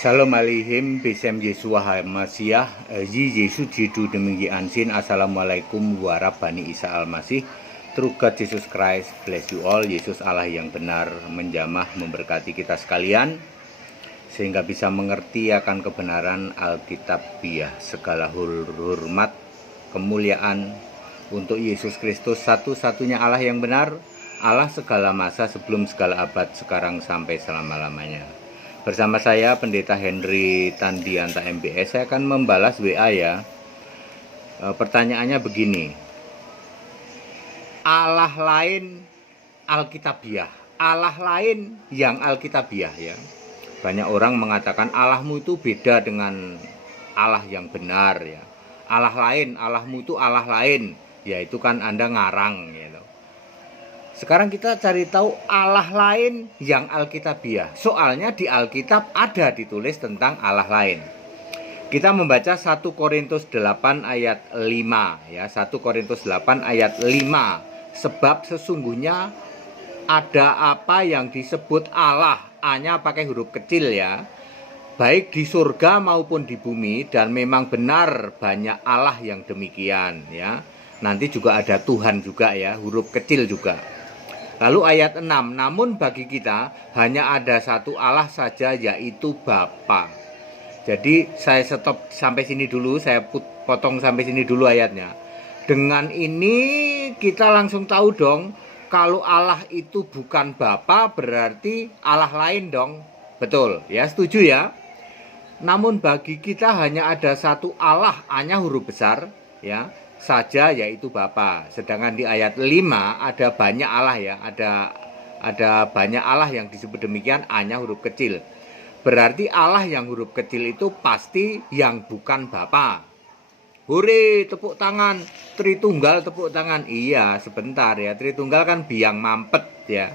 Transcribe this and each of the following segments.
Salam alaikum besem Yesua Hamasiah Yi Yesu jidu demikian ansin. Assalamualaikum warahmatullahi Isa Al-Masih. True God Jesus Christ bless you all. Yesus Allah yang benar menjamah memberkati kita sekalian, sehingga bisa mengerti akan kebenaran Alkitabiah. Segala hormat kemuliaan untuk Yesus Kristus, satu-satunya Allah yang benar, Allah segala masa, sebelum segala abad, sekarang sampai selama-lamanya. Bersama saya Pendeta Henry Tandianta MBS. Saya akan membalas WA ya. Pertanyaannya begini, Allah lain Alkitabiah, Allah lain yang Alkitabiah ya. Banyak orang mengatakan Allahmu itu beda dengan Allah yang benar ya. Allah lain, Allahmu itu Allah lain, ya itu kan Anda ngarang gitu. Sekarang kita cari tahu Allah lain yang Alkitabiah. Soalnya di Alkitab ada ditulis tentang Allah lain. Kita membaca 1 Korintus 8 ayat 5 ya, 1 Korintus 8 ayat 5. Sebab sesungguhnya ada apa yang disebut Allah, A-nya pakai huruf kecil ya, baik di surga maupun di bumi, dan memang benar banyak Allah yang demikian ya. Nanti juga ada Tuhan juga ya, huruf kecil juga. Lalu ayat 6, namun bagi kita hanya ada satu Allah saja, yaitu Bapa. Jadi saya stop sampai sini dulu, saya potong sampai sini dulu ayatnya. Dengan ini kita langsung tahu dong, kalau Allah itu bukan Bapa berarti Allah lain dong. Betul ya, setuju ya? Namun bagi kita hanya ada satu Allah, A-nya huruf besar ya, saja, yaitu Bapa. Sedangkan di ayat 5 ada banyak Allah ya, ada banyak Allah yang disebut demikian, A-nya huruf kecil. Berarti Allah yang huruf kecil itu pasti yang bukan Bapa. Hore, tepuk tangan. Tritunggal tepuk tangan. Iya, sebentar ya. Tritunggal kan biang mampet ya.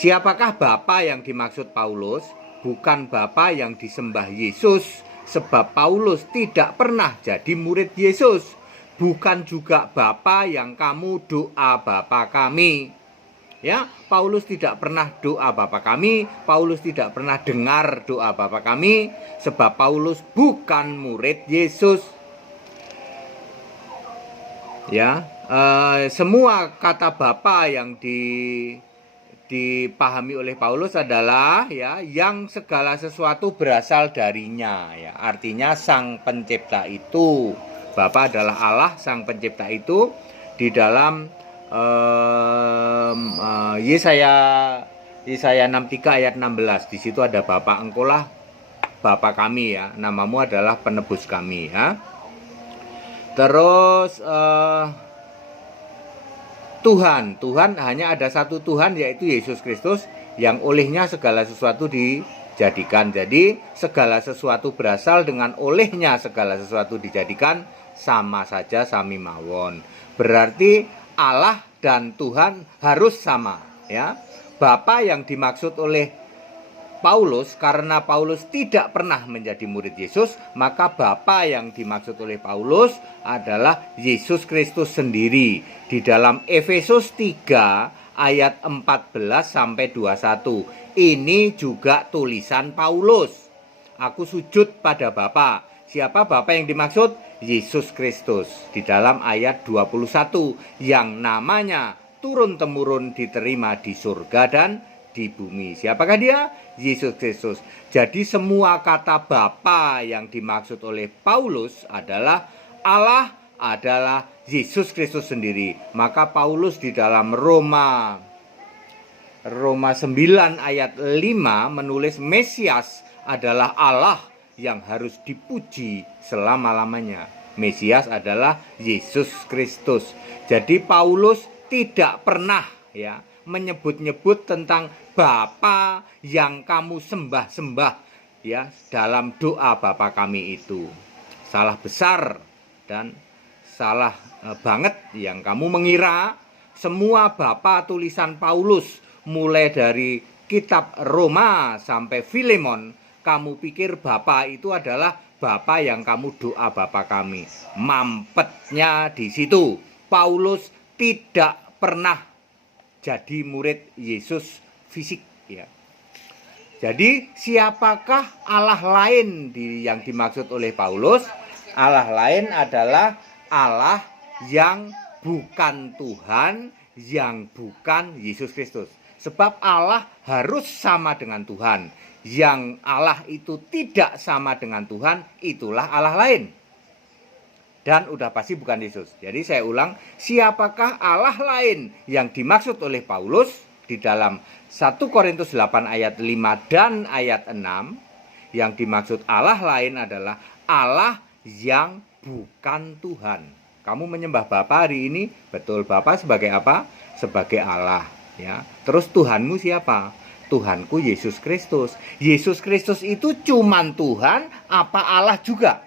Siapakah Bapa yang dimaksud Paulus? Bukan Bapa yang disembah Yesus, sebab Paulus tidak pernah jadi murid Yesus. Bukan juga Bapa yang kamu doa Bapa kami. Ya, Paulus tidak pernah doa Bapa kami, Paulus tidak pernah dengar doa Bapa kami, sebab Paulus bukan murid Yesus. Ya, semua kata Bapa yang dipahami oleh Paulus adalah ya, yang segala sesuatu berasal darinya ya. Artinya Sang Pencipta itu, Bapa adalah Allah Sang Pencipta itu. Di dalam Yesaya 63 ayat 16, di situ ada Bapa, engkaulah Bapa kami ya, namamu adalah penebus kami ya. Terus Tuhan hanya ada satu Tuhan, yaitu Yesus Kristus, yang olehnya segala sesuatu dijadikan. Jadi segala sesuatu berasal dengan olehnya segala sesuatu dijadikan, sama saja sami mawon. Berarti Allah dan Tuhan harus sama ya. Bapa yang dimaksud oleh Paulus, karena Paulus tidak pernah menjadi murid Yesus, maka Bapa yang dimaksud oleh Paulus adalah Yesus Kristus sendiri. Di dalam Efesus 3 ayat 14 sampai 21. Ini juga tulisan Paulus. Aku sujud pada Bapa. Siapa Bapa yang dimaksud? Yesus Kristus. Di dalam ayat 21, yang namanya turun-temurun diterima di surga dan di bumi. Siapakah dia? Yesus Kristus. Jadi semua kata Bapa yang dimaksud oleh Paulus adalah Allah, adalah Yesus Kristus sendiri. Maka Paulus di dalam Roma 9 ayat 5 menulis Mesias adalah Allah yang harus dipuji selama-lamanya. Mesias adalah Yesus Kristus. Jadi Paulus tidak pernah ya menyebut-nyebut tentang Bapa yang kamu sembah-sembah ya dalam doa Bapa kami itu. Salah besar dan salah banget yang kamu mengira semua Bapa tulisan Paulus, mulai dari kitab Roma sampai Filemon, kamu pikir Bapa itu adalah Bapa yang kamu doa Bapa kami. Mampetnya di situ. Paulus tidak pernah jadi murid Yesus fisik ya. Jadi siapakah Allah lain yang dimaksud oleh Paulus? Allah lain adalah Allah yang bukan Tuhan, yang bukan Yesus Kristus. Sebab Allah harus sama dengan Tuhan. Yang Allah itu tidak sama dengan Tuhan, itulah Allah lain. Dan udah pasti bukan Yesus. Jadi saya ulang, siapakah Allah lain yang dimaksud oleh Paulus di dalam 1 Korintus 8 ayat 5 dan ayat 6? Yang dimaksud Allah lain adalah Allah yang bukan Tuhan. Kamu menyembah Bapa hari ini, betul, Bapa sebagai apa? Sebagai Allah, ya. Terus Tuhanmu siapa? Tuhanku Yesus Kristus. Yesus Kristus itu cuman Tuhan apa Allah juga?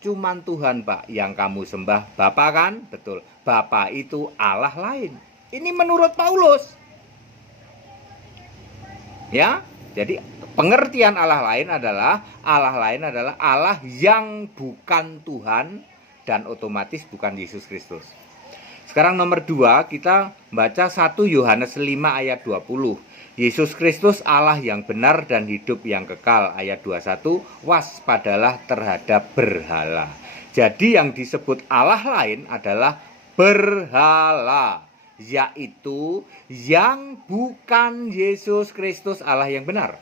Cuman Tuhan, Pak. Yang kamu sembah Bapa kan? Betul. Bapa itu Allah lain. Ini menurut Paulus. Ya. Jadi pengertian Allah lain adalah Allah yang bukan Tuhan dan otomatis bukan Yesus Kristus. Sekarang nomor 2, kita baca 1 Yohanes 5 ayat 20. Yesus Kristus Allah yang benar dan hidup yang kekal. Ayat 21, waspadalah terhadap berhala. Jadi yang disebut Allah lain adalah berhala, yaitu yang bukan Yesus Kristus Allah yang benar.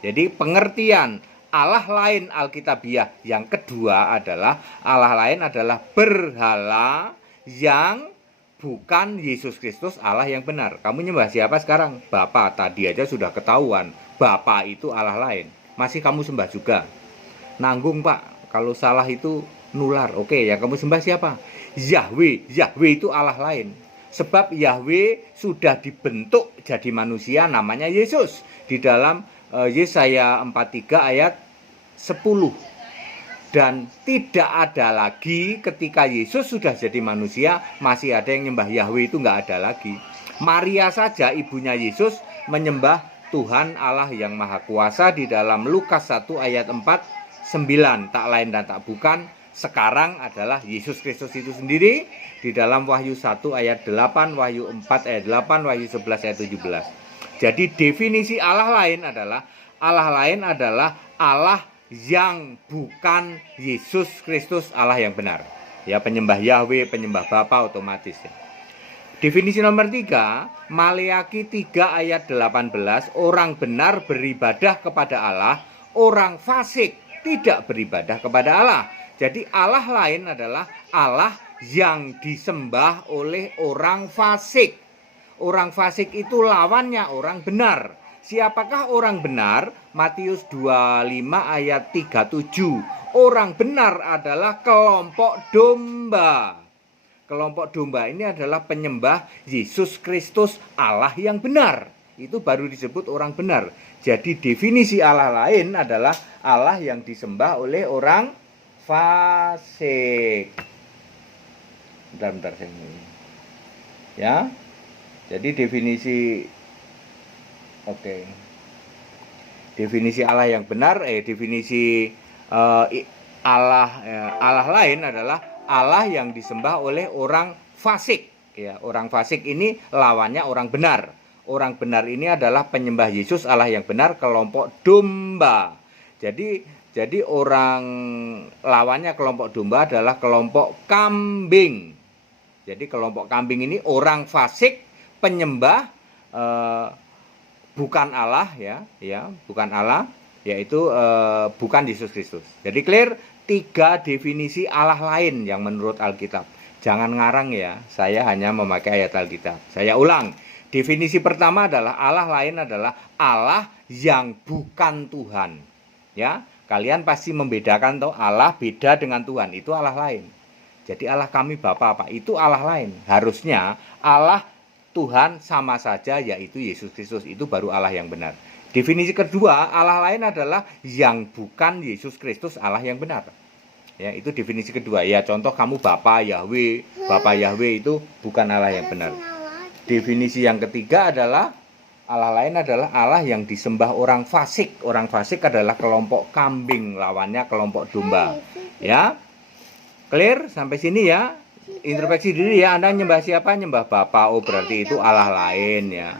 Jadi pengertian Allah lain Alkitabiah yang kedua adalah Allah lain adalah berhala yang bukan Yesus Kristus Allah yang benar. Kamu nyembah siapa sekarang? Bapa. Tadi aja sudah ketahuan, Bapa itu Allah lain. Masih kamu sembah juga? Nanggung, Pak. Kalau salah itu nular. Oke, ya kamu sembah siapa? Yahweh. Yahweh itu Allah lain. Sebab Yahweh sudah dibentuk jadi manusia, namanya Yesus. Di dalam Yesaya 43 ayat 10. Dan tidak ada lagi ketika Yesus sudah jadi manusia, masih ada yang nyembah Yahweh, itu nggak ada lagi. Maria saja ibunya Yesus menyembah Tuhan Allah yang Maha Kuasa di dalam Lukas 1 ayat 4-9. Tak lain dan tak bukan, sekarang adalah Yesus Kristus itu sendiri. Di dalam Wahyu 1 ayat 8, Wahyu 4 ayat 8, Wahyu 11 ayat 17. Jadi definisi Allah lain adalah Allah yang bukan Yesus Kristus Allah yang benar. Ya, penyembah Yahweh, penyembah Bapa otomatis ya. Definisi nomor 3, Maleakhi 3 ayat 18, orang benar beribadah kepada Allah, orang fasik tidak beribadah kepada Allah. Jadi Allah lain adalah Allah yang disembah oleh orang fasik. Orang fasik itu lawannya orang benar. Siapakah orang benar? Matius 25 ayat 37. Orang benar adalah kelompok domba. Kelompok domba ini adalah penyembah Yesus Kristus Allah yang benar. Itu baru disebut orang benar. Jadi definisi Allah lain adalah Allah yang disembah oleh orang fasik. Bentar saya ini. Ya. Jadi definisi definisi Allah yang benar, definisi Allah lain adalah Allah yang disembah oleh orang fasik. Ya, orang fasik ini lawannya orang benar. Orang benar ini adalah penyembah Yesus Allah yang benar, kelompok domba. Jadi orang lawannya kelompok domba adalah kelompok kambing. Jadi kelompok kambing ini orang fasik, penyembah bukan Allah bukan Allah, yaitu bukan Yesus Kristus. Jadi clear 3 definisi Allah lain yang menurut Alkitab. Jangan ngarang ya, saya hanya memakai ayat Alkitab. Saya ulang. Definisi pertama adalah Allah lain adalah Allah yang bukan Tuhan. Ya, kalian pasti membedakan toh, Allah beda dengan Tuhan, itu Allah lain. Jadi Allah kami Bapa apa? Itu Allah lain. Harusnya Allah Tuhan sama saja, yaitu Yesus Kristus, itu baru Allah yang benar. Definisi kedua, Allah lain adalah yang bukan Yesus Kristus Allah yang benar. Ya, itu definisi kedua. Ya, contoh kamu Bapa Yahweh itu bukan Allah yang benar. Definisi yang ketiga adalah Allah lain adalah Allah yang disembah orang fasik. Orang fasik adalah kelompok kambing, lawannya kelompok domba. Ya. Clear sampai sini ya? Introspeksi diri ya, Anda nyembah siapa? Nyembah Bapa. Oh, berarti itu Allah lain ya.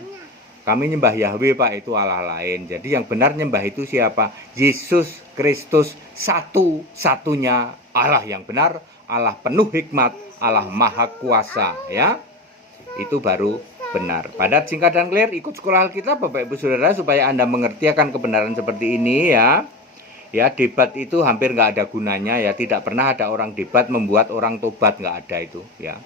Kami nyembah Yahweh Pak, itu Allah lain. Jadi yang benar nyembah itu siapa? Yesus Kristus, satu-satunya Allah yang benar, Allah penuh hikmat, Allah maha kuasa, ya. Itu baru benar. Padat, singkat, dan clear. Ikut sekolah Alkitab Bapak Ibu Saudara supaya Anda mengerti akan kebenaran seperti ini, ya. Ya, debat itu hampir nggak ada gunanya, ya. Tidak pernah ada orang debat membuat orang tobat, nggak ada itu, ya.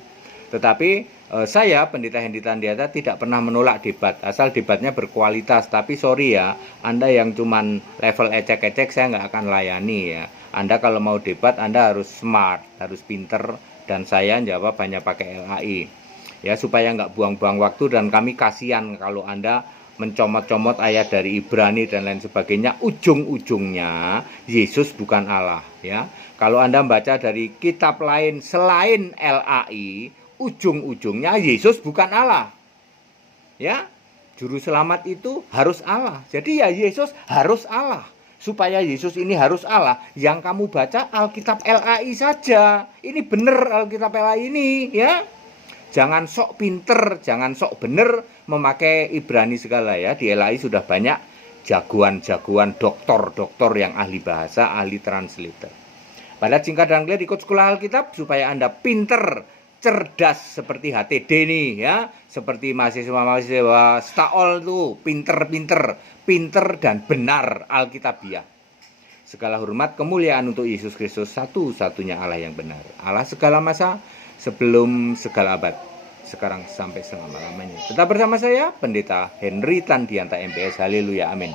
Tetapi saya Pendeta Hendy Tandiata tidak pernah menolak debat asal debatnya berkualitas. Tapi sorry ya, Anda yang cuman level ecek-ecek saya nggak akan layani, ya. Anda kalau mau debat Anda harus smart, harus pinter, dan saya jawab hanya pakai LAI, ya, supaya nggak buang-buang waktu. Dan kami kasihan kalau Anda mencomot-comot ayat dari Ibrani dan lain sebagainya. Ujung-ujungnya Yesus bukan Allah, ya. Kalau Anda baca dari kitab lain selain LAI, ujung-ujungnya Yesus bukan Allah, ya. Juru selamat itu harus Allah. Jadi ya Yesus harus Allah. Supaya Yesus ini harus Allah, yang kamu baca Alkitab LAI saja. Ini benar Alkitab LAI ini, ya. Jangan sok pinter, jangan sok bener memakai Ibrani segala, ya. Di LAI sudah banyak jagoan-jagoan, doktor-doktor yang ahli bahasa, ahli translator. Pada singkat dan clear, ikut sekolah Alkitab supaya Anda pinter, cerdas seperti HTD nih, ya. Seperti mahasiswa-mahasiswa Staol tuh, pinter dan benar Alkitabiah. Segala hormat kemuliaan untuk Yesus Kristus, satu-satunya Allah yang benar. Allah segala masa, sebelum segala abad, sekarang sampai selama-lamanya. Tetap bersama saya, Pendeta Henry Tandiata MPS. Haleluya, amin.